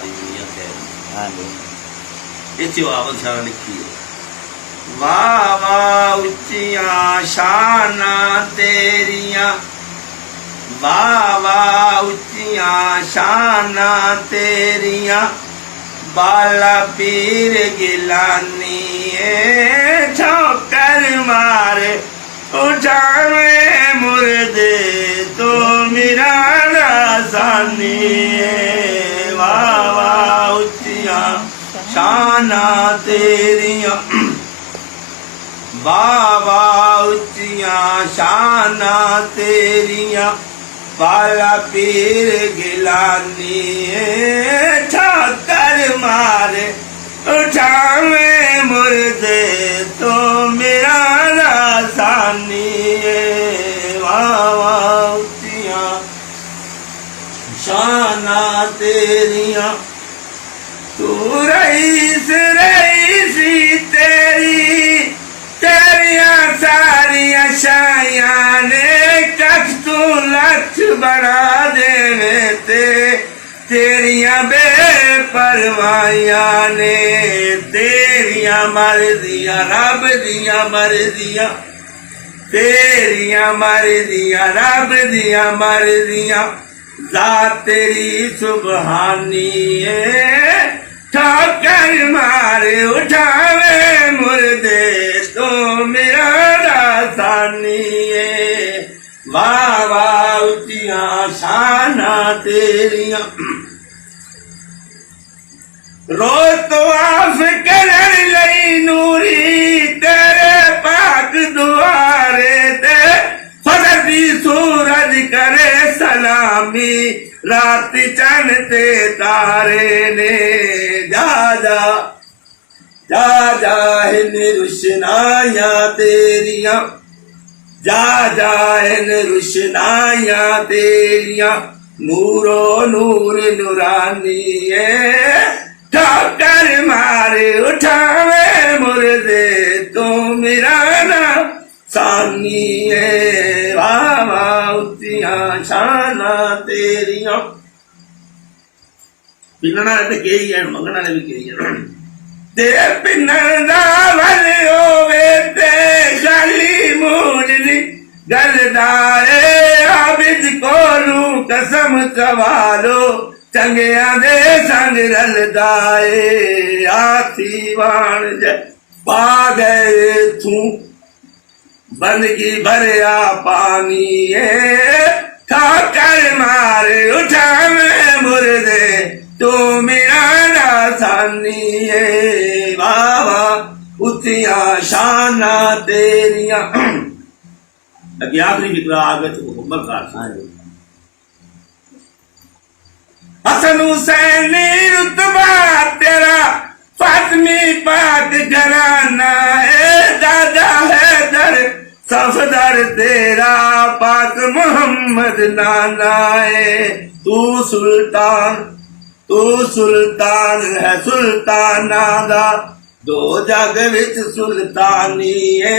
सारी दुनिया कह हाँ जी ये चिवावत सारा लिखी है। वाह वाह उच्चिया शाना तेरिया, वाह वाह उच्चिया शाना तेरिया, बाला पीर गिलानी ठोकर मारे उठावे मुर्दे तो मेरा रासानी। वाह वाह उच्चिया शाना तेरिया, वाह वाह उच्चिया शाना तेरिया, बाला पीर गिलानी ठोकर मारे उठावे मुर्दे तो मेरा रासानी। वाह वाह उच्चिया शाना तेरिया, तू रईसी तेरी तेरिया सारिया शाया ने कख तू लख बना देवे ते तेरिया बेपरवाहिया ने तेरिया मर दिया रब दिया मर दिया, तेरिया मर दिया रब दिया मर दिया, ज़ात तेरी सुबहानी ठोकर मारे उठावे मुर्दे तो मेरा रासानी। वाह वाह उच्चिया शाना तेरिया, रोज तो आफ करन लई नूरी तेरे पाक दुआरे ते, फजर दी सूरज करे सलामी रात चन ते तारे ने, जा जा जा जा इन रुशनाया तेरिया, जा जा इन रुशनाया तेरिया, नूरो नूर नूरानी ठोकर मारे उठावे मुर्दे तो मेरा रासानी। वाह वाह उच्चिया शाना तेरिया, पिन्नना ते कही है मंगना ने भी कही है, ते पिन्नन दा वल होवे ते गाली मूली गलदाए आबिद कोलू कसम सवालो चंगिया दे संग रलदाए, हाथी वाण पा गए तू बंदगी भरिया पानी ठोकर मारे उठावे मुर्दे तो मेरा रासानी। वाह वाह उच्चिया शाना तेरिया। अभी आखिरी फिक्रा आ गए तो मुकम्मल कर। हसन हुसैन रुतबा तेरा फातिमी पाक घराना है, दादा है दर सफदर तेरा पाक मोहम्मद नाना है, तू सुल्तान है सुल्ताना दा दो जग विच सुल्तानी है,